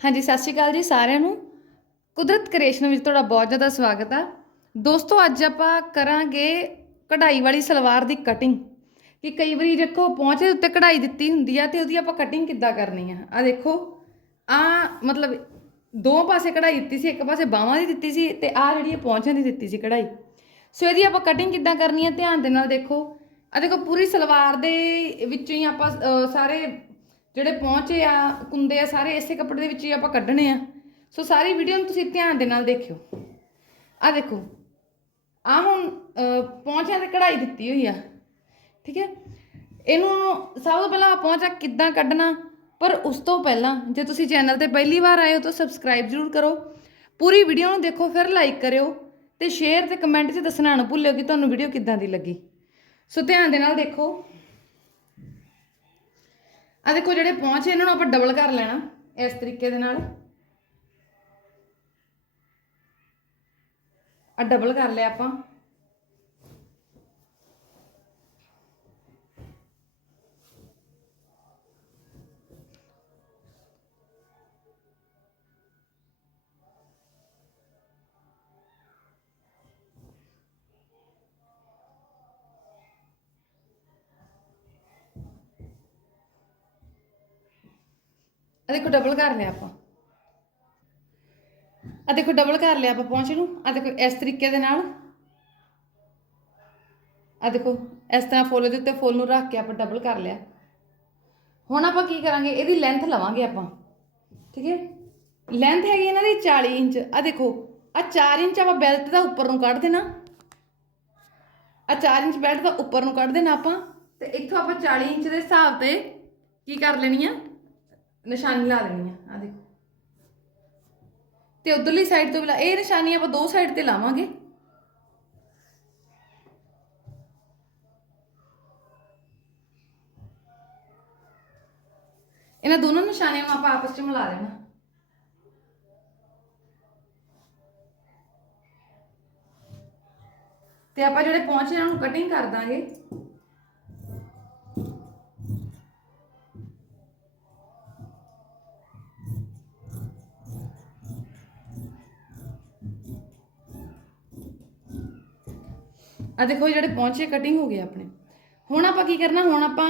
ਹਾਂਜੀ, ਸਤਿ ਸ਼੍ਰੀ ਅਕਾਲ ਜੀ ਸਾਰਿਆਂ ਨੂੰ। ਕੁਦਰਤ ਕ੍ਰੀਏਸ਼ਨ ਵਿੱਚ ਤੁਹਾਡਾ ਬਹੁਤ ਜ਼ਿਆਦਾ ਸਵਾਗਤ ਆ। ਦੋਸਤੋ, ਅੱਜ ਆਪਾਂ ਕਰਾਂਗੇ ਕਢਾਈ ਵਾਲੀ ਸਲਵਾਰ ਦੀ ਕਟਿੰਗ ਕਿ ਕਈ ਵਾਰੀ ਦੇਖੋ ਪਹੁੰਚੇ ਉੱਤੇ ਕਢਾਈ ਦਿੱਤੀ ਹੁੰਦੀ ਆ ਤੇ ਉਹਦੀ ਆਪਾਂ ਕਟਿੰਗ ਕਿੱਦਾਂ ਕਰਨੀ ਆ। ਆ ਦੇਖੋ ਆ ਮਤਲਬ ਦੋ ਪਾਸੇ ਕਢਾਈ ਦਿੱਤੀ ਸੀ, ਇੱਕ ਪਾਸੇ ਬਾਹਾਂ ਦੀ ਦਿੱਤੀ ਸੀ ਤੇ ਆ ਜਿਹੜੀ ਪਹੁੰਚਾਂ ਦੀ ਦਿੱਤੀ ਸੀ ਕਢਾਈ। ਸੋ ਇਹਦੀ ਆਪਾਂ ਕਟਿੰਗ ਕਿੱਦਾਂ ਕਰਨੀ ਹੈ ਧਿਆਨ ਦੇ ਨਾਲ ਦੇਖੋ। ਆ ਦੇਖੋ, ਪੂਰੀ ਸਲਵਾਰ ਦੇ ਵਿੱਚੋਂ ਹੀ ਆਪਾਂ ਸਾਰੇ ਜਿਹੜੇ ਪਹੁੰਚੇ ਆ ਕੁੰਦੇ ਆ ਸਾਰੇ ਇਸੇ ਕੱਪੜੇ ਦੇ ਵਿੱਚ ਹੀ ਆਪਾਂ ਕੱਢਣੇ ਆ। ਸੋ ਸਾਰੀ ਵੀਡੀਓ ਨੂੰ ਤੁਸੀਂ ਧਿਆਨ ਦੇ ਨਾਲ ਦੇਖਿਓ। ਆ ਦੇਖੋ ਆ ਹੁਣ ਅ, ਪਹੁੰਚਿਆਂ ਤੇ ਕਢਾਈ ਦਿੱਤੀ ਹੋਈ ਆ। ਠੀਕ ਹੈ? ਇਹਨੂੰ ਸਭ ਤੋਂ ਪਹਿਲਾਂ ਪਹੁੰਚਾ ਕਿੱਦਾਂ ਕੱਢਣਾ ਪਰ ਉਸ ਤੋਂ ਪਹਿਲਾਂ ਜੇ ਤੁਸੀਂ ਚੈਨਲ ਤੇ ਪਹਿਲੀ ਵਾਰ ਆਏ ਹੋ ਤਾਂ ਸਬਸਕ੍ਰਾਈਬ ਜ਼ਰੂਰ ਕਰੋ। ਪੂਰੀ ਵੀਡੀਓ ਨੂੰ ਦੇਖੋ ਫਿਰ ਲਾਈਕ ਕਰਿਓ ਤੇ ਸ਼ੇਅਰ ਤੇ ਕਮੈਂਟ 'ਚ ਦੱਸਣਾ ਨਾ ਭੁੱਲਿਓ ਕਿ ਤੁਹਾਨੂੰ ਵੀਡੀਓ ਕਿੱਦਾਂ ਦੀ ਲੱਗੀ। ਸੋ ਧਿਆਨ ਦੇ ਨਾਲ ਦੇਖੋ। ਆ ਦੇਖੋ ਜਿਹੜੇ ਪਹੁੰਚੇ ਇਹਨਾਂ ਨੂੰ ਆਪਾਂ ਡਬਲ ਕਰ ਲੈਣਾ ਇਸ ਤਰੀਕੇ ਦੇ ਨਾਲ। ਆ ਡਬਲ ਕਰ ਲਿਆ ਆਪਾਂ। ਆ ਦੇਖੋ ਡਬਲ ਕਰ ਲਿਆ ਆਪਾਂ। ਆ ਦੇਖੋ ਡਬਲ ਕਰ ਲਿਆ ਆਪਾਂ ਪਹੁੰਚ ਨੂੰ। ਆ ਦੇਖੋ ਇਸ ਤਰੀਕੇ ਦੇ ਨਾਲ। ਆ ਦੇਖੋ ਇਸ ਤਰ੍ਹਾਂ ਫੁੱਲ ਦੇ ਉੱਤੇ ਫੁੱਲ ਨੂੰ ਰੱਖ ਕੇ ਆਪਾਂ ਡਬਲ ਕਰ ਲਿਆ। ਹੁਣ ਆਪਾਂ ਕੀ ਕਰਾਂਗੇ? ਇਹਦੀ ਲੈਂਥ ਲਵਾਂਗੇ ਆਪਾਂ। ਠੀਕ ਹੈ? ਲੈਂਥ ਹੈਗੀ ਇਹਨਾਂ ਦੀ 40 ਇੰਚ। ਆ ਦੇਖੋ ਆ 4 ਇੰਚ ਆਪਾਂ ਬੈਲਟ ਦਾ ਉੱਪਰ ਨੂੰ ਕੱਢ ਦੇਣਾ। ਆ 4 ਇੰਚ ਬੈਲਟ ਦਾ ਉੱਪਰ ਨੂੰ ਕੱਢ ਦੇਣਾ ਆਪਾਂ। ਤੇ ਇੱਥੋਂ ਆਪਾਂ 40 ਇੰਚ ਦੇ ਹਿਸਾਬ ਤੇ ਕੀ ਕਰ ਲੈਣੀ ਆ? ਨਿਸ਼ਾਨੀ ਲਾ ਦੇਣੀ ਆ ਆ ਦੇਖੋ। ਤੇ ਉਧਰਲੀ ਸਾਈਡ ਤੋਂ ਵੀ ਲਾ, ਇਹ ਨਿਸ਼ਾਨੀ ਆਪਾਂ ਦੋ ਸਾਈਡ ਤੇ ਲਾਵਾਂਗੇ। ਇਹਨਾਂ ਦੋਨੋਂ ਨਿਸ਼ਾਨੀਆਂ ਨੂੰ ਆਪਾਂ ਆਪਸ ਵਿੱਚ ਮਿਲਾ ਦੇਣਾ। ਤੇ ਆਪਾਂ ਜਿਹੜੇ ਪਹੁੰਚੇ ਇਹਨਾਂ ਨੂੰ ਕਟਿੰਗ ਕਰ ਦਾਂਗੇ। ਆ ਦੇਖੋ ਜਿਹੜੇ ਪਹੁੰਚੇ ਕਟਿੰਗ ਹੋ ਗਏ ਆਪਣੇ। ਹੁਣ ਆਪਾਂ ਕੀ ਕਰਨਾ, ਹੁਣ ਆਪਾਂ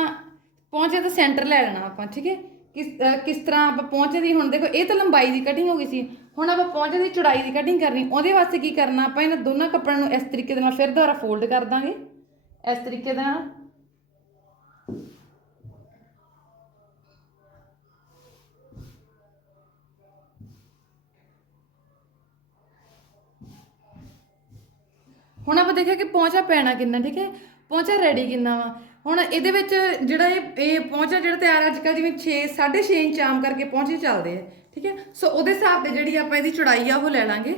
ਪਹੁੰਚੇ ਤਾਂ ਸੈਂਟਰ ਲੈ ਲੈਣਾ ਆਪਾਂ, ਠੀਕ ਹੈ? ਕਿਸ ਕਿਸ ਤਰ੍ਹਾਂ ਆਪਾਂ ਪਹੁੰਚੇ ਦੀ, ਹੁਣ ਦੇਖੋ, ਇਹ ਤਾਂ ਲੰਬਾਈ ਦੀ ਕਟਿੰਗ ਹੋ ਗਈ ਸੀ। ਹੁਣ ਆਪਾਂ ਪਹੁੰਚੇ ਦੀ ਚੌੜਾਈ ਦੀ ਕਟਿੰਗ ਕਰਨੀ, ਉਹਦੇ ਵਾਸਤੇ ਕੀ ਕਰਨਾ ਆਪਾਂ, ਇਹਨਾਂ ਦੋਨਾਂ ਕੱਪੜਿਆਂ ਨੂੰ ਇਸ ਤਰੀਕੇ ਦੇ ਨਾਲ ਫਿਰ ਦੁਬਾਰਾ ਫੋਲਡ ਕਰ ਦਾਂਗੇ। ਇਸ ਤਰੀਕੇ ਦੇ ਨਾਲ ਹੁਣ ਆਪਾਂ ਦੇਖਿਆ ਕਿ ਪਹੁੰਚਾ ਪੈਣਾ ਕਿੰਨਾ, ਠੀਕ ਹੈ? ਪਹੁੰਚਾ ਰੈਡੀ ਕਿੰਨਾ ਵਾ? ਹੁਣ ਇਹਦੇ ਵਿੱਚ ਜਿਹੜਾ ਇਹ ਇਹ ਪਹੁੰਚਾ ਜਿਹੜਾ ਤਿਆਰ ਅੱਜ ਕੱਲ੍ਹ ਜਿਵੇਂ 6 6.5 ਇੰਚ ਆਮ ਕਰਕੇ ਪਹੁੰਚੇ ਚੱਲਦੇ ਆ, ਠੀਕ ਹੈ? ਸੋ ਉਹਦੇ ਹਿਸਾਬ ਤੇ ਜਿਹੜੀ ਆਪਾਂ ਇਹਦੀ ਚੌੜਾਈ ਆ, ਉਹ ਲੈ ਲਾਂਗੇ।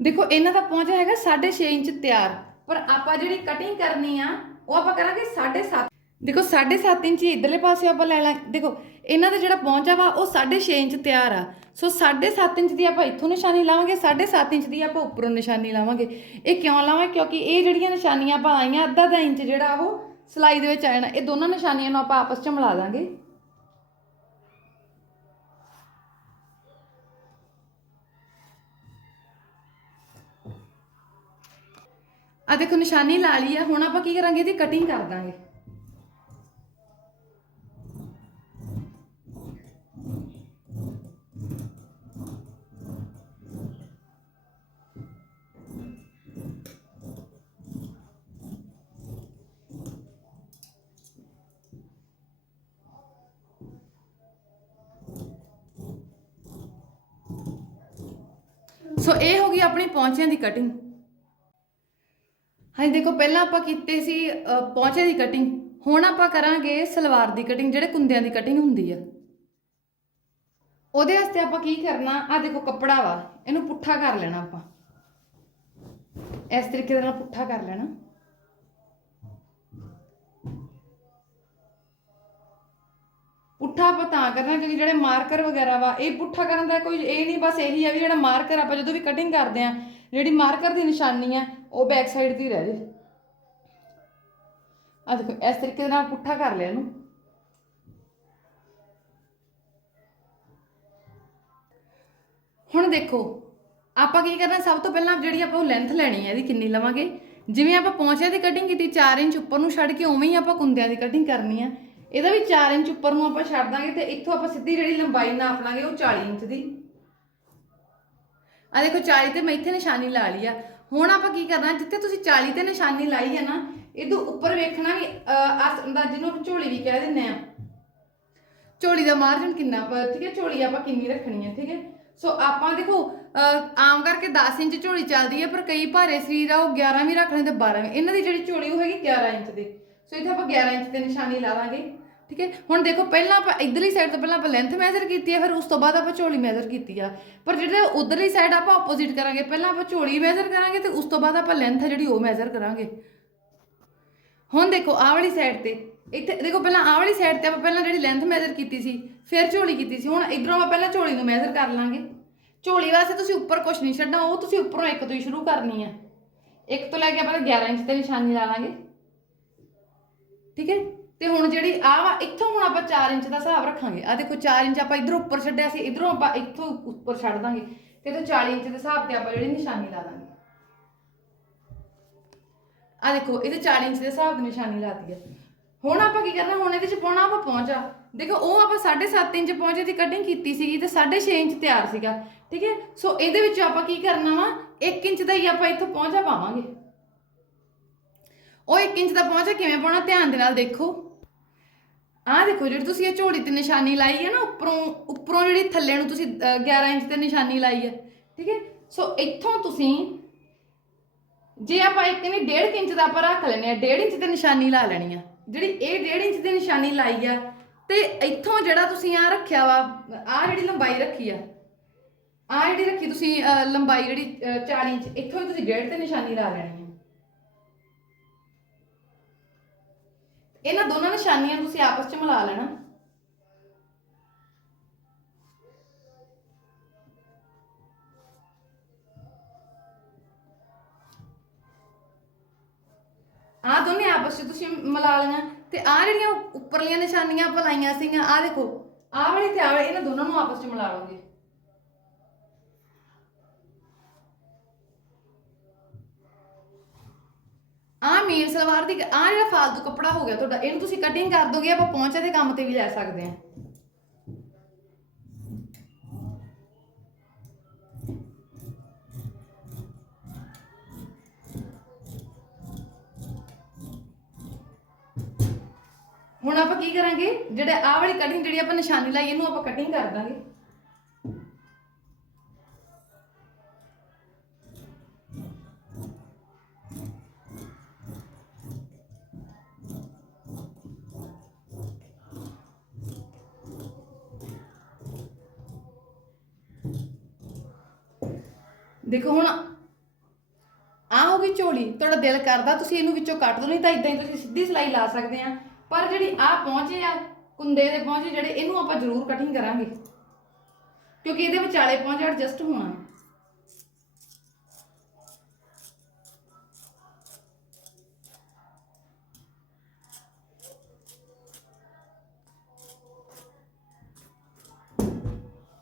ਦੇਖੋ, ਇਹਨਾਂ ਦਾ ਪਹੁੰਚਾ ਹੈਗਾ 6.5 ਇੰਚ ਤਿਆਰ, ਪਰ ਆਪਾਂ ਜਿਹੜੀ ਕਟਿੰਗ ਕਰਨੀ ਆ, ਉਹ ਆਪਾਂ ਕਰਾਂਗੇ 7.5 ਦੇਖੋ 7.5 ਇੰਚ ਹੀ ਇਧਰਲੇ ਪਾਸੇ ਆਪਾਂ ਲੈ ਲੈ। ਦੇਖੋ, ਇਹਨਾਂ ਦਾ ਜਿਹੜਾ ਪਹੁੰਚਾ ਵਾ, ਉਹ 6.5 ਇੰਚ ਤਿਆਰ ਆ। ਸੋ 7.5 ਇੰਚ ਦੀ ਆਪਾਂ ਇੱਥੋਂ ਨਿਸ਼ਾਨੀ ਲਾਵਾਂਗੇ 7.5 ਇੰਚ ਦੀ ਆਪਾਂ ਉੱਪਰੋਂ ਨਿਸ਼ਾਨੀ ਲਾਵਾਂਗੇ। ਇਹ ਕਿਉਂ ਲਾਵਾਂਗੇ ਕਿਉਂਕਿ ਇਹ ਜਿਹੜੀਆਂ ਨਿਸ਼ਾਨੀਆਂ ਆਪਾਂ ਆਈਆਂ, ਅੱਧਾ ਦਾ ਇੰਚ ਜਿਹੜਾ ਉਹ ਸਲਾਈ ਦੇ ਵਿੱਚ ਆ ਜਾਣਾ ਇਹ ਦੋਨਾਂ ਨਿਸ਼ਾਨੀਆਂ ਨੂੰ ਆਪਾਂ ਆਪਸ 'ਚ ਮਿਲਾ ਦਾਂਗੇ। ਆ ਦੇਖੋ, ਨਿਸ਼ਾਨੀ ਲਾ ਲਈ ਆ, ਹੁਣ ਆਪਾਂ ਕੀ ਕਰਾਂਗੇ, ਇਹਦੀ ਕਟਿੰਗ ਕਰ ਦਾਂਗੇ। ਸੋ ਇਹ ਹੋ ਗਈ ਆਪਣੀ ਪੌਂਚਿਆਂ ਦੀ ਕਟਿੰਗ ਹਾਂਜੀ ਦੇਖੋ ਪਹਿਲਾਂ ਆਪਾਂ ਕੀਤੇ ਸੀ ਅ, ਪੌਂਚੇ ਦੀ ਕਟਿੰਗ ਹੁਣ ਆਪਾਂ ਕਰਾਂਗੇ ਸਲਵਾਰ ਦੀ ਕਟਿੰਗ ਜਿਹੜੇ ਕੁੰਦਿਆਂ ਦੀ ਕਟਿੰਗ ਹੁੰਦੀ ਆ। ਉਹਦੇ ਵਾਸਤੇ ਆਪਾਂ ਕੀ ਕਰਨਾ ਆ ਦੇਖੋ ਕੱਪੜਾ ਵਾ ਇਹਨੂੰ ਪੁੱਠਾ ਕਰ ਲੈਣਾ ਆਪਾਂ। ਇਸ ਤਰੀਕੇ ਦੇ ਨਾਲ ਪੁੱਠਾ ਕਰ ਲੈਣਾ। ਪੁੱਠਾ ਆਪਾਂ ਤਾਂ ਕਰਨਾ, ਕਿਉਂਕਿ ਜਿਹੜੇ ਮਾਰਕਰ ਵਗੈਰਾ ਵਾ, ਇਹ ਪੁੱਠਾ ਕਰਨ ਦਾ ਕੋਈ ਇਹ ਨਹੀਂ, ਬਸ ਇਹੀ ਆ ਵੀ ਜਿਹੜਾ ਮਾਰਕਰ ਆਪਾਂ ਜਦੋਂ ਵੀ ਕਟਿੰਗ ਕਰਦੇ ਆ ਜਿਹੜੀ ਮਾਰਕਰ ਦੀ ਨਿਸ਼ਾਨੀ ਆ, ਉਹ ਬੈਕ ਸਾਈਡ ਦੀ ਰਹਿ ਜੇ। ਆ ਦੇਖੋ, ਇਸ ਤਰੀਕੇ ਦੇ ਨਾਲ ਪੁੱਠਾ ਕਰ ਲਿਆ ਇਹਨੂੰ। ਹੁਣ ਦੇਖੋ, ਆਪਾਂ ਕੀ ਕਰਨਾ, ਸਭ ਤੋਂ ਪਹਿਲਾਂ ਜਿਹੜੀ ਆਪਾਂ ਉਹ ਲੈਂਥ ਲੈਣੀ ਹੈ ਇਹਦੀ ਕਿੰਨੀ ਲਵਾਂਗੇ? ਜਿਵੇਂ ਆਪਾਂ ਪੌਂਚਿਆਂ ਦੀ ਕਟਿੰਗ ਕੀਤੀ 4 ਇੰਚ ਉੱਪਰ ਨੂੰ ਛੱਡ ਕੇ ਉਵੇਂ ਹੀ ਆਪਾਂ ਕੁੰਦਿਆਂ ਦੀ ਕਟਿੰਗ ਕਰਨੀ ਆ। ਇਹਦਾ ਵੀ 4 ਇੰਚ ਉੱਪਰ ਨੂੰ ਆਪਾਂ ਛੱਡ ਦਾਂਗੇ ਤੇ ਇੱਥੋਂ ਆਪਾਂ ਸਿੱਧੀ ਜਿਹੜੀ ਲੰਬਾਈ ਨਾਪ ਲਾਂਗੇ ਉਹ 40 ਇੰਚ ਦੀ। ਆ ਦੇਖੋ 40 ਤੇ ਮੈਂ ਇੱਥੇ ਨਿਸ਼ਾਨੀ ਲਾ ਲਈ ਆ। ਹੁਣ ਆਪਾਂ ਕੀ ਕਰਨਾ ਜਿੱਥੇ ਤੁਸੀਂ 40 ਤੇ ਨਿਸ਼ਾਨੀ ਲਾਈ ਹੈ ਨਾ ਇਹਦੋਂ ਉੱਪਰ ਵੇਖਣਾ ਵੀ ਅਹ, ਆਸ ਅੰਦਾਜ਼ੇ ਨੂੰ ਝੋਲੀ ਵੀ ਕਹਿ ਦਿੰਨੇ ਆ। ਝੋਲੀ ਦਾ ਮਾਰਜਨ ਕਿੰਨਾ ਪ- ਠੀਕ ਹੈ ਝੋਲੀ ਆਪਾਂ ਕਿੰਨੀ ਰੱਖਣੀ ਹੈ ਠੀਕ ਹੈ। ਸੋ ਆਪਾਂ ਦੇਖੋ ਆਮ ਕਰਕੇ 10 ਇੰਚ ਝੋਲੀ ਚੱਲਦੀ ਹੈ ਪਰ ਕਈ ਭਾਰੇ ਸਰੀਰ ਆ ਉਹ 11 ਵੀ ਰੱਖ ਲੈਂਦੇ 12 ਵੀ। ਇਹਨਾਂ ਦੀ ਜਿਹੜੀ ਝੋਲੀ ਉਹ ਹੈਗੀ 11 ਇੰਚ ਦੀ। ਸੋ ਇੱਥੇ ਆਪਾਂ 11 ਇੰਚ ਤੇ ਨਿਸ਼ਾਨੀ ਲਾ ਲਾਂਗੇ ਠੀਕ ਹੈ? ਹੁਣ ਦੇਖੋ, ਪਹਿਲਾਂ ਆਪਾਂ ਇਧਰਲੀ ਸਾਈਡ ਤੋਂ ਪਹਿਲਾਂ ਆਪਾਂ ਲੈਂਥ ਮੈਜ਼ਰ ਕੀਤੀ ਹੈ, ਫਿਰ ਉਸ ਤੋਂ ਬਾਅਦ ਆਪਾਂ ਝੋਲੀ ਮੈਜ਼ਰ ਕੀਤੀ ਆ। ਪਰ ਜਿਹੜੇ ਉਧਰਲੀ ਸਾਈਡ ਆਪਾਂ ਆਪੋਜ਼ਿਟ ਕਰਾਂਗੇ, ਪਹਿਲਾਂ ਆਪਾਂ ਝੋਲੀ ਮੈਜ਼ਰ ਕਰਾਂਗੇ ਤੇ ਉਸ ਤੋਂ ਬਾਅਦ ਆਪਾਂ ਲੈਂਥ ਹੈ ਜਿਹੜੀ ਉਹ ਮੈਜ਼ਰ ਕਰਾਂਗੇ। ਹੁਣ ਦੇਖੋ, ਆਹ ਵਾਲੀ ਸਾਈਡ ਤੇ, ਇੱਥੇ ਦੇਖੋ, ਪਹਿਲਾਂ ਆਹ ਵਾਲੀ ਸਾਈਡ ਤੇ ਆਪਾਂ ਪਹਿਲਾਂ ਜਿਹੜੀ ਲੈਂਥ ਮੈਜ਼ਰ ਕੀਤੀ ਸੀ, ਫਿਰ ਝੋਲੀ ਕੀਤੀ ਸੀ। ਹੁਣ ਇਧਰੋਂ ਆਪਾਂ ਪਹਿਲਾਂ ਝੋਲੀ ਨੂੰ ਮੈਜ਼ਰ ਕਰ ਲਾਂਗੇ। ਝੋਲੀ ਵਾਸਤੇ ਤੁਸੀਂ ਉੱਪਰ ਕੁਝ ਨਹੀਂ ਛੱਡਣਾ, ਉਹ ਤੁਸੀਂ ਉੱਪਰੋਂ ਇੱਕ ਤੋਂ ਹੀ ਸ਼ੁਰੂ ਕਰਨੀ ਹੈ ਇੱਕ ਤੋਂ ਲੈ ਕੇ ਆਪਾਂ 11 ਇੰਚ ਤੇ ਨਿਸ਼ਾਨੀ ਲਾ ਲਾਂਗੇ। ਠੀਕ ਹੈ? ਤੇ ਹੁਣ ਜਿਹੜੀ ਆਹ ਵਾ, ਇੱਥੋਂ ਹੁਣ ਆਪਾਂ 4 ਇੰਚ ਦਾ ਹਿਸਾਬ ਰੱਖਾਂਗੇ। ਆ ਦੇਖੋ 4 ਇੰਚ ਆਪਾਂ ਇਧਰੋਂ ਉੱਪਰ ਛੱਡਿਆ ਸੀ, ਇਧਰੋਂ ਆਪਾਂ ਇੱਥੋਂ ਉੱਪਰ ਛੱਡ ਦਾਂਗੇ। ਤੇ ਤੋਂ 40 ਇੰਚ ਦੇ ਹਿਸਾਬ ਤੇ ਆਪਾਂ ਜਿਹੜੀ ਨਿਸ਼ਾਨੀ ਲਾ ਦਾਂਗੇ। ਆ ਦੇਖੋ, ਇਹਦੇ 40 ਇੰਚ ਦੇ ਹਿਸਾਬ ਦੀ ਨਿਸ਼ਾਨੀ ਲਾਤੀ ਹੈ ਹੁਣ ਆਪਾਂ ਕੀ ਕਰਨਾ, ਹੁਣ ਇਹਦੇ ਚ ਪਾਉਣਾ ਆਪਾਂ ਪਹੁੰਚਾ ਦੇਖੋ, ਉਹ ਆਪਾਂ 7.5 ਇੰਚ ਪਹੁੰਚੇ ਦੀ ਕਟਿੰਗ ਕੀਤੀ ਸੀਗੀ ਤੇ 6.5 ਇੰਚ ਤਿਆਰ ਸੀਗਾ, ਠੀਕ ਹੈ? ਸੋ ਇਹਦੇ ਵਿੱਚ ਆਪਾਂ ਕੀ ਕਰਨਾ ਵਾ 1 ਇੰਚ ਦਾ ਹੀ ਆਪਾਂ ਇੱਥੋਂ ਪਹੁੰਚਾ ਪਾਵਾਂਗੇ। ਉਹ 1 ਇੰਚ ਦਾ ਪਹੁੰਚਾ ਕਿਵੇਂ ਪਾਉਣਾ, ਧਿਆਨ ਦੇ ਨਾਲ ਦੇਖੋ। ਆਹ ਦੇਖੋ ਜਿਹੜੀ ਤੁਸੀਂ ਇਹ ਝੋੜੀ ਤੇ ਨਿਸ਼ਾਨੀ ਲਾਈ ਹੈ ਨਾ ਉੱਪਰੋਂ ਉੱਪਰੋਂ ਜਿਹੜੀ ਥੱਲੇ ਨੂੰ ਤੁਸੀਂ ਅਹ, 11 ਇੰਚ ਤੇ ਨਿਸ਼ਾਨੀ ਲਾਈ ਹੈ ਠੀਕ ਹੈ? ਸੋ ਇੱਥੋਂ ਤੁਸੀਂ ਜੇ ਆਪਾਂ ਇੱਕ ਵੀ 1.5 ਇੰਚ ਦਾ ਆਪਾਂ ਰੱਖ ਲੈਨੇ ਆ 1.5 ਇੰਚ ਤੇ ਨਿਸ਼ਾਨੀ ਲਾ ਲੈਣੀ ਆ। ਜਿਹੜੀ ਇਹ 1.5 ਇੰਚ ਦੀ ਨਿਸ਼ਾਨੀ ਲਾਈ ਆ ਤੇ ਇੱਥੋਂ ਜਿਹੜਾ ਤੁਸੀਂ ਆ ਰੱਖਿਆ ਵਾ ਆ ਜਿਹੜੀ ਲੰਬਾਈ ਰੱਖੀ ਆ ਆ ਜਿਹੜੀ ਰੱਖੀ ਤੁਸੀਂ ਅਹ, ਲੰਬਾਈ ਜਿਹੜੀ ਅਹ, 40 ਇੰਚ ਇੱਥੋਂ ਹੀ ਤੁਸੀਂ 1.5 ਤੇ ਨਿਸ਼ਾਨੀ ਲਾ ਲੈਣੀ ਆ। ਇਹਨਾਂ ਦੋਨਾਂ ਨਿਸ਼ਾਨੀਆਂ ਨੂੰ ਤੁਸੀਂ ਆਪਸ ਚ ਮਿਲਾ ਲੈਣਾ। ਆ ਦੋਨੇ ਆਪਸ ਚ ਤੁਸੀਂ ਮਿਲਾ ਲੈਣਾ ਤੇ ਆ ਜਿਹੜੀਆਂ ਉੱਪਰਲੀਆਂ ਨਿਸ਼ਾਨੀਆਂ ਆਪਾਂ ਲਾਈਆਂ ਸੀਗੀਆਂ ਆ ਦੇਖੋ ਆ ਵਾਲੀ ਤੇ ਆ ਵਾਲੀ, ਇਹਨਾਂ ਦੋਨਾਂ ਨੂੰ ਆਪਸ ਚ ਮਿਲਾ ਲਓਗੇ। ਆ ਮੇਨ ਸਲਵਾਰ ਦੀ ਆ ਜਿਹੜਾ ਫਾਲਤੂ ਕੱਪੜਾ ਹੋ ਗਿਆ ਤੁਹਾਡਾ, ਇਹਨੂੰ ਤੁਸੀਂ ਕਟਿੰਗ ਕਰ ਦੋਗੇ, ਆਪਾਂ ਪਹੁੰਚੇ ਦੇ ਕੰਮ ਤੇ ਵੀ ਲੈ ਸਕਦੇ ਆ ਹੁਣ ਆਪਾਂ ਕੀ ਕਰਾਂਗੇ? ਜਿਹੜੇ ਆਹ ਵਾਲੀ ਕਟਿੰਗ ਜਿਹੜੀ ਆਪਾਂ ਨਿਸ਼ਾਨੀ ਲਾਈ, ਇਹਨੂੰ ਆਪਾਂ ਕਟਿੰਗ ਕਰ ਦਾਂਗੇ। ਦੇਖੋ ਹੁਣ ਆ ਹੋ ਗਈ ਝੋਲੀ, ਤੁਹਾਡਾ ਦਿਲ ਕਰਦਾ ਤੁਸੀਂ ਇਹਨੂੰ ਵਿੱਚੋਂ ਕੱਟ ਦੋ, ਨਹੀਂ ਤਾਂ ਇਦਾਂ ਹੀ ਤੁਸੀਂ ਸਿੱਧੀ ਸਿਲਾਈ ਲਾ ਸਕਦੇ ਆ। ਪਰ ਜਿਹੜੀ ਆ ਪਹੁੰਚੇ ਆ ਕੁੰਦੇ ਦੇ ਪਹੁੰਚੇ, ਜਿਹੜੇ ਇਹਨੂੰ ਆਪਾਂ ਜ਼ਰੂਰ ਕਟਿੰਗ ਕਰਾਂਗੇ। ਕਿਉਂਕਿ ਇਹਦੇ ਵਿਚਾਲੇ ਪਹੁੰਚ ਐਡਜਸਟ ਹੋਣਾ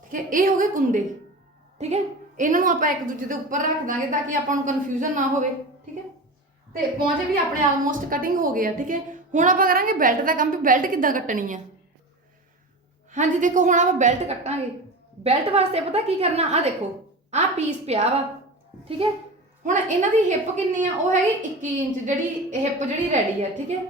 ਠੀਕ ਹੈ, ਇਹ ਹੋ ਗਏ ਕੁੰਦੇ ਠੀਕ ਹੈ? ਇਹਨਾਂ ਨੂੰ ਆਪਾਂ ਇੱਕ ਦੂਜੇ ਦੇ ਉੱਪਰ ਰੱਖ ਦਾਂਗੇ ਤਾਂ ਕਿ ਆਪਾਂ ਨੂੰ ਕਨਫਿਊਜ਼ਨ ਨਾ ਹੋਵੇ, ਠੀਕ ਹੈ? ਤੇ ਪਹੁੰਚੇ ਵੀ ਆਪਣੇ ਆਲਮੋਸਟ ਕਟਿੰਗ ਹੋ ਗਏ ਆ, ਠੀਕ ਹੈ? ਹੁਣ ਆਪਾਂ ਕਰਾਂਗੇ ਬੈਲਟ ਦਾ ਕੰਮ ਵੀ ਬੈਲਟ ਕਿੱਦਾਂ ਕੱਟਣੀ ਆ? ਹਾਂਜੀ, ਦੇਖੋ, ਹੁਣ ਆਪਾਂ ਬੈਲਟ ਕੱਟਾਂਗੇ। ਬੈਲਟ ਵਾਸਤੇ ਪਤਾ ਕੀ ਕਰਨਾ? ਆ ਦੇਖੋ ਆ ਪੀਸ ਪਿਆ ਵਾ, ਠੀਕ ਹੈ? ਹੁਣ ਇਹਨਾਂ ਦੀ ਹਿੱਪ ਕਿੰਨੀ ਆ? ਉਹ ਹੈਗੀ 21 ਇੰਚ, ਜਿਹੜੀ ਹਿੱਪ ਜਿਹੜੀ ਰੈਡੀ ਆ, ਠੀਕ ਹੈ?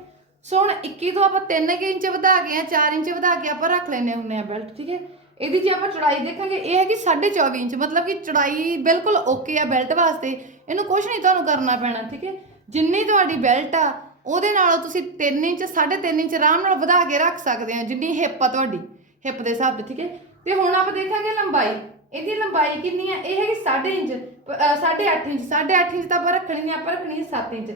ਸੋ ਹੁਣ 21 ਤੋਂ ਆਪਾਂ 3 ਇੰਚ ਵਧਾ ਕੇ ਆ 4 ਇੰਚ ਵਧਾ ਕੇ ਆਪਾਂ ਰੱਖ ਲੈਨੇ ਹੁੰਨੇ ਆ ਬੈਲਟ ਠੀਕ ਹੈ? ਇਹਦੀ ਜੇ ਆਪਾਂ ਚੜਾਈ ਦੇਖਾਂਗੇ, ਇਹ ਹੈਗੀ 24.5 ਇੰਚ, ਮਤਲਬ ਕਿ ਚੜਾਈ ਬਿਲਕੁਲ ਓਕੇ ਆ ਬੈਲਟ ਵਾਸਤੇ। ਇਹਨੂੰ ਕੁਝ ਨਹੀਂ ਤੁਹਾਨੂੰ ਕਰਨਾ ਪੈਣਾ, ਠੀਕ ਹੈ? ਜਿੰਨੀ ਤੁਹਾਡੀ ਬੈਲਟ ਆ, ਉਹਦੇ ਨਾਲੋਂ ਤੁਸੀਂ 3 ਇੰਚ 3.5 ਇੰਚ ਆਰਾਮ ਨਾਲ ਵਧਾ ਕੇ ਰੱਖ ਸਕਦੇ ਆ, ਜਿੰਨੀ ਹਿੱਪ ਆ ਤੁਹਾਡੀ ਹਿੱਪ ਦੇ ਹਿਸਾਬ ਤੇ ਠੀਕ ਹੈ? ਤੇ ਹੁਣ ਆਪਾਂ ਦੇਖਾਂਗੇ ਲੰਬਾਈ। ਇਹਦੀ ਲੰਬਾਈ ਕਿੰਨੀ ਆ? ਇਹ ਹੈਗੀ 7.5 ਇੰਚ 8.5 ਇੰਚ। 8.5 ਇੰਚ ਤਾਂ ਆਪਾਂ ਰੱਖਣੀ ਨਹੀਂ ਆਪਾਂ ਰੱਖਣੀ 7 ਇੰਚ।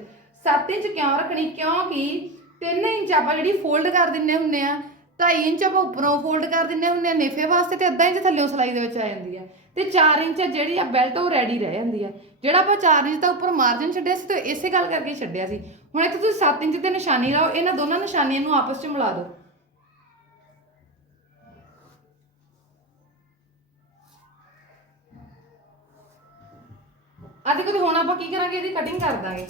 7 ਇੰਚ ਕਿਉਂ ਰੱਖਣੀ? ਕਿਉਂਕਿ 3 ਇੰਚ ਆਪਾਂ ਜਿਹੜੀ ਫੋਲਡ ਕਰ ਦਿੰਨੇ ਹੁੰਨੇ ਆ 2.5 ਇੰਚ ਆਪਾਂ ਉੱਪਰੋਂ ਫੋਲਡ ਕਰ ਦਿੰਨੇ ਹੁੰਨੇ ਆ ਨੇਫੇ ਵਾਸਤੇ ਤੇ ਅੱਧਾ ਇੰਚ ਥੱਲੇੋਂ ਸਲਾਈ ਦੇ ਵਿੱਚ ਆ ਜਾਂਦੀ ਆ ਤੇ 4 ਇੰਚ ਜਿਹੜੀ ਆ ਬੈਲਟ ਉਹ ਰੈਡੀ ਰਹਿ ਜਾਂਦੀ ਆ ਜਿਹੜਾ ਆਪਾਂ 4 ਇੰਚ ਦਾ ਉੱਪਰ ਮਾਰਜਨ ਛੱਡਿਆ ਸੀ, ਤੇ ਇਸੇ ਗੱਲ ਕਰਕੇ ਛੱਡਿਆ ਸੀ। ਹੁਣ ਇੱਥੇ ਤੁਸੀਂ 7 ਇੰਚ ਤੇ ਨਿਸ਼ਾਨੀ ਲਾਓ, ਇਹਨਾਂ ਦੋਨਾਂ ਨਿਸ਼ਾਨੀਆਂ ਨੂੰ ਆਪਸ ਚ ਮਿਲਾ ਦਿਓ। ਦੇਖੋ, ਤੇ ਹੁਣ ਆਪਾਂ ਕੀ ਕਰਾਂਗੇ? ਇਹਦੀ ਕਟਿੰਗ ਕਰ ਦਾਂਗੇ।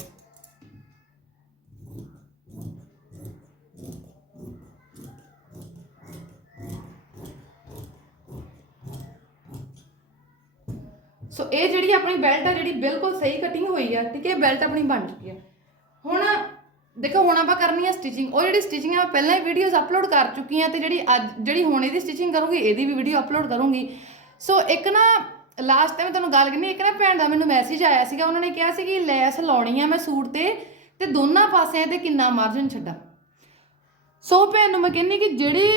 ਸੋ ਇਹ ਜਿਹੜੀ ਆਪਣੀ ਬੈਲਟ ਆ, ਜਿਹੜੀ ਬਿਲਕੁਲ ਸਹੀ ਕਟਿੰਗ ਹੋਈ ਆ, ਠੀਕ ਹੈ ਬੈਲਟ ਆਪਣੀ ਬਣ ਚੁੱਕੀ ਆ। ਹੁਣ ਦੇਖੋ, ਹੁਣ ਆਪਾਂ ਕਰਨੀ ਆ ਸਟਿਚਿੰਗ ਉਹ ਜਿਹੜੀ ਸਟਿਚਿੰਗ ਆ, ਮੈਂ ਪਹਿਲਾਂ ਹੀ ਵੀਡੀਓਜ਼ ਅਪਲੋਡ ਕਰ ਚੁੱਕੀ ਆ ਤੇ ਜਿਹੜੀ ਅੱਜ, ਜਿਹੜੀ ਹੁਣ ਇਹਦੀ ਸਟਿਚਿੰਗ ਕਰੂੰਗੀ, ਇਹਦੀ ਵੀ ਵੀਡੀਓ ਅਪਲੋਡ ਕਰੂੰਗੀ। ਸੋ ਇੱਕ ਨਾ ਲਾਸਟ ਟਾਈਮ ਤੁਹਾਨੂੰ ਗੱਲ ਕਰਨੀ ਇੱਕ ਨਾ ਭੈਣ ਦਾ ਮੈਨੂੰ ਮੈਸੇਜ ਆਇਆ ਸੀਗਾ। ਉਹਨਾਂ ਨੇ ਕਿਹਾ ਸੀ ਕਿ ਲੈਸ ਲਾਉਣੀ ਆ ਮੈਂ ਸੂਟ ਤੇ ਤੇ ਦੋਨਾਂ ਪਾਸਿਆਂ ਤੇ ਕਿੰਨਾ ਮਾਰਜਨ ਛੱਡਾਂ। ਸੋ ਭੈਣ ਨੂੰ ਮੈਂ ਕਹਿੰਨੀ ਕਿ ਜਿਹੜੀ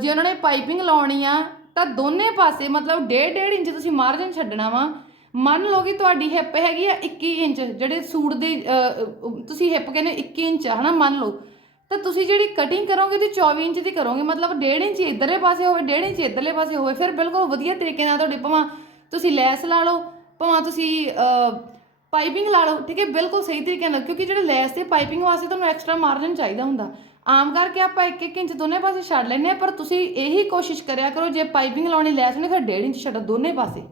ਜੇ ਉਹਨਾਂ ਨੇ ਪਾਈਪਿੰਗ ਲਾਉਣੀ ਆ ਤਾਂ ਦੋਨੇ ਪਾਸੇ ਮਤਲਬ 1.5 ਇੰਚ ਤੁਸੀਂ ਮਾਰਜਨ ਛੱਡਣਾ ਵਾ। ਮੰਨ ਲਓ ਕਿ ਤੁਹਾਡੀ ਹਿੱਪ ਹੈਗੀ ਆ 21 ਇੰਚ, ਜਿਹੜੇ ਸੂਟ ਦੇ ਤੁਸੀਂ ਹਿੱਪ ਕਹਿੰਦੇ 21 ਇੰਚ ਆ, ਹਨਾ? ਮੰਨ ਲਓ। ਤਾਂ ਤੁਸੀਂ ਜਿਹੜੀ ਕਟਿੰਗ ਕਰੋਗੇ ਤੇ 24 ਇੰਚ ਦੀ ਕਰੋਗੇ। ਮਤਲਬ 1.5 ਇੰਚ ਇਧਰਲੇ ਪਾਸੇ ਹੋਵੇ 1.5 ਇੰਚ ਇਧਰਲੇ ਪਾਸੇ ਹੋਵੇ, ਫਿਰ ਬਿਲਕੁਲ ਵਧੀਆ ਤਰੀਕੇ ਨਾਲ ਤੁਹਾਡੇ ਭਾਵਾਂ ਤੁਸੀਂ ਲੈਸ ਲਾ ਲਓ, ਭਾਵੇਂ ਤੁਸੀਂ ਪਾਈਪਿੰਗ ਲਾ ਲਓ, ਠੀਕ ਹੈ? ਬਿਲਕੁਲ ਸਹੀ ਤਰੀਕੇ ਨਾਲ, ਕਿਉਂਕਿ ਜਿਹੜੇ ਲੈਸ ਤੇ ਪਾਈਪਿੰਗ ਵਾਸਤੇ ਤੁਹਾਨੂੰ ਐਕਸਟਰਾ ਮਾਰਜਨ ਚਾਹੀਦਾ ਹੁੰਦਾ। ਆਮ ਕਰਕੇ ਆਪਾਂ 1-1 ਇੰਚ ਦੋਨੇ ਪਾਸੇ ਛੱਡ ਲੈਂਦੇ ਆ ਪਰ ਤੁਸੀਂ ਇਹੀ ਕੋਸ਼ਿਸ਼ ਕਰਿਆ ਕਰੋ, ਜੇ ਪਾਈਪਿੰਗ ਲਾਉਣੀ ਲੈਸ ਨੇ ਫਿਰ 1.5 ਇੰਚ ਛੱਡੋ ਦੋਨੇ ਪਾਸੇ।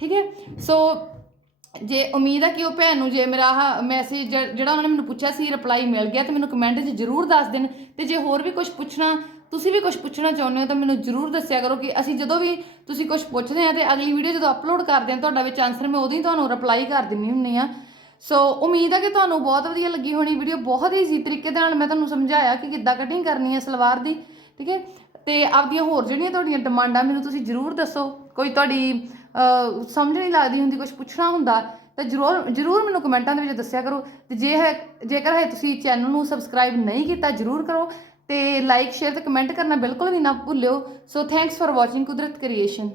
ਠੀਕ ਹੈ? ਸੋ ਜੇ ਉਮੀਦ ਹੈ ਕਿ ਉਹ ਭੈਣ ਨੂੰ ਜੇ ਮੇਰਾ ਆਹ ਮੈਸੇਜ ਜਿਹੜਾ ਉਹਨਾਂ ਨੇ ਮੈਨੂੰ ਪੁੱਛਿਆ ਸੀ ਰਿਪਲਾਈ ਮਿਲ ਗਿਆ, ਤੇ ਮੈਨੂੰ ਕਮੈਂਟ 'ਚ ਜਰੂਰ ਦੱਸ ਦੇਣ। ਤੇ ਜੇ ਹੋਰ ਵੀ ਕੁਝ ਪੁੱਛਣਾ, ਤੁਸੀਂ ਵੀ ਕੁਝ ਪੁੱਛਣਾ ਚਾਹੁੰਦੇ ਹੋ, ਤਾਂ ਮੈਨੂੰ ਜਰੂਰ ਦੱਸਿਆ ਕਰੋ ਕਿ ਅਸੀਂ ਜਦੋਂ ਵੀ ਤੁਸੀਂ ਕੁਝ ਪੁੱਛਦੇ ਆ ਤੇ ਅਗਲੀ ਵੀਡੀਓ ਜਦੋਂ ਅਪਲੋਡ ਕਰਦੇ ਆ ਤੁਹਾਡਾ ਵਿੱਚ ਆਨਸਰ ਮੈਂ ਉਦੋਂ ਹੀ ਤੁਹਾਨੂੰ ਰਿਪਲਾਈ ਕਰ ਦਿੰਨੀ ਹੁੰਨੀ ਆ ਸੋ ਉਮੀਦ ਹੈ ਕਿ ਤੁਹਾਨੂੰ ਬਹੁਤ ਵਧੀਆ ਲੱਗੀ ਹੋਣੀ ਵੀਡੀਓ ਬਹੁਤ ਈਜ਼ੀ ਤਰੀਕੇ ਦੇ ਨਾਲ ਮੈਂ ਤੁਹਾਨੂੰ ਸਮਝਾਇਆ ਕਿ ਕਿੱਦਾਂ ਕਟਿੰਗ ਕਰਨੀ ਹੈ ਸਲਵਾਰ ਦੀ, ਠੀਕ ਹੈ? ਤੇ ਆਪਦੀਆਂ ਹੋਰ ਜਿਹੜੀਆਂ ਤੁਹਾਡੀਆਂ ਡਿਮਾਂਡਾਂ ਮੈਨੂੰ ਤੁਸੀਂ ਜਰੂਰ ਦੱਸੋ। ਕੋਈ ਤੁਹਾਡੀ ਸਮਝ ਨਹੀਂ ਲੱਗਦੀ ਹੁੰਦੀ ਕੁਝ ਪੁੱਛਣਾ ਹੁੰਦਾ, ਤਾਂ ਜਰੂਰ ਜਰੂਰ ਮੈਨੂੰ ਕਮੈਂਟਾਂ ਦੇ ਵਿੱਚ ਦੱਸਿਆ ਕਰੋ। ਤੇ ਜੇ ਹੈ, ਜੇਕਰ ਹੈ ਤੁਸੀਂ ਚੈਨਲ ਨੂੰ ਸਬਸਕ੍ਰਾਈਬ ਨਹੀਂ ਕੀਤਾ, ਜਰੂਰ ਕਰੋ। ਤੇ ਲਾਈਕ ਸ਼ੇਅਰ ਤੇ ਕਮੈਂਟ ਕਰਨਾ ਬਿਲਕੁਲ ਵੀ ਨਾ ਭੁੱਲਿਓ। So thanks for watching Kudrat creation